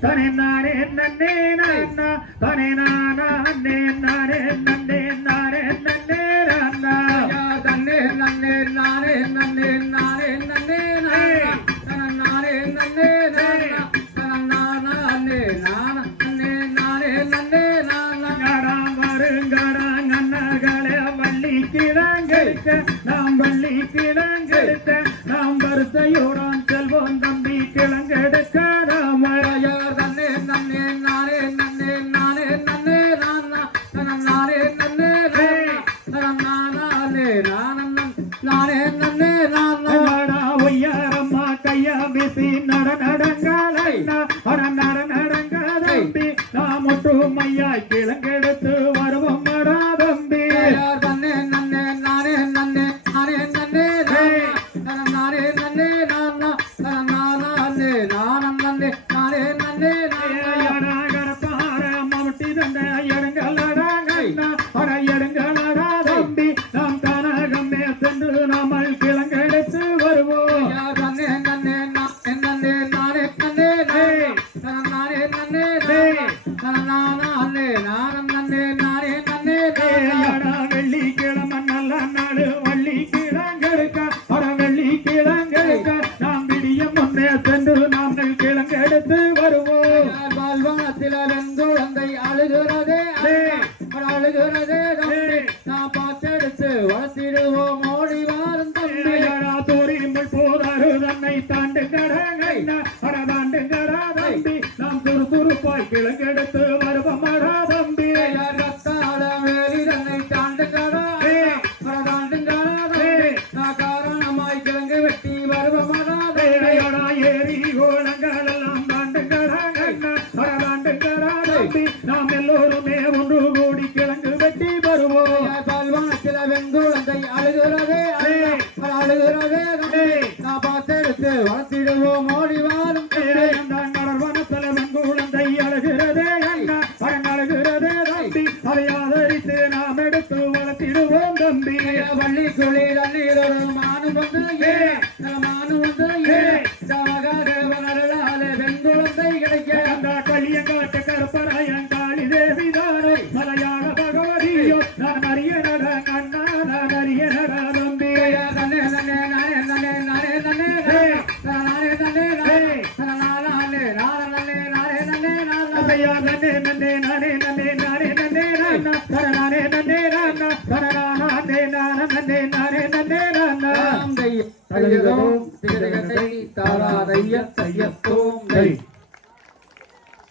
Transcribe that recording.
தனி நானே நன்னே நானா தனி நானா நன்னே நானே நன்னே நானே நன்னே நானா ஐயா தன்னே நன்னே நானே நன்னே நானே நன்னே நானா நானே நன்னே நானா நானே நானா. நன்னே நானே நன்னே நானா ஞாடாம் வருங்காடாங் அண்ணர்களே வள்ளி கிழங்கெடுக்க நாம் வள்ளி கிழங்கெடுக்க நாம் வரிசையோடாம் செல்வோம் தம்பி கிழங்கெடுக்க நடன ஒய்யாரம்மா கையா நானே நன்னே நானா ஏயடா வெள்ளிக்கிழமை நல்ல நாடு. வள்ளி கிழங்கெடுக்க அட வெள்ளி கிழங்கெடுக்க நாம் விடிய முன்னே சென்று நாங்கள் கிழங்கெடுத்து வருவோம். வாழ்வானத்தில் வெங்குழந்தை அழுகிறதே பார்த்தெடுத்து வளர்த்திடுவோம். ஓடி போதாரு. தன்னை தாண்டு கடங்கை. நாம் எல்லோருமே ஒன்று கூடி கிழங்கு வெட்டி வருவோம். பால்வானத்தில் வெங்குழந்தை அழுகிறதே அழ- அழுகிறதே தம்பி நான் பார்த்தெடுத்து வளர்த்திடுவோம். ஓடி வாரும் கடற்வனத்தில் வெங்குழந்தை அழுகிறதே பழங்கழுகிறதே தம்பி. அதை ஆதரித்து நாம் எடுத்து வளர்த்திடுவோம் தம்பி. வள்ளி குழி தண்ணீரோடு மானு வந்து ஏ மானு வந்து ஏ சுவாமிதானோ மலையான பகவதியோ நான் அறிய நட கண்ணா நான் அறிய நட தம்பி தன்னே தன்னே நானே தன்னே நானே தன்னே நானே தன்னே நானே நானே நானே தன்னே நானையா தன்னே தன்னே நானே தன்னே நானே தன்னே நானா தர நானே தன்னே நானா தர நானா தே நானா தன்னே நானே தன்னே நானா தம்பி தயதோம் திரகத்தை தாராதைய தயத்தோம் தை